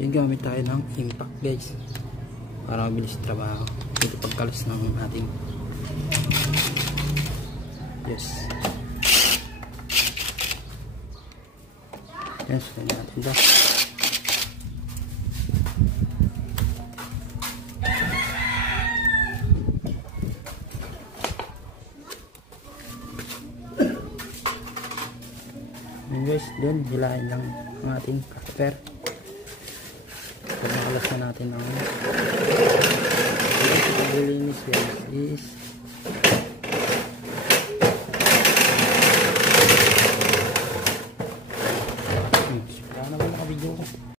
Yan, gamit tayo ng impact guys para mabilis trabaho dito pagkalas ng ating yes. Yan, sunod natin ito. Yan guys, then hilahin lang ang ating cutter. Pag nakalas na natin ang pag-linis guys is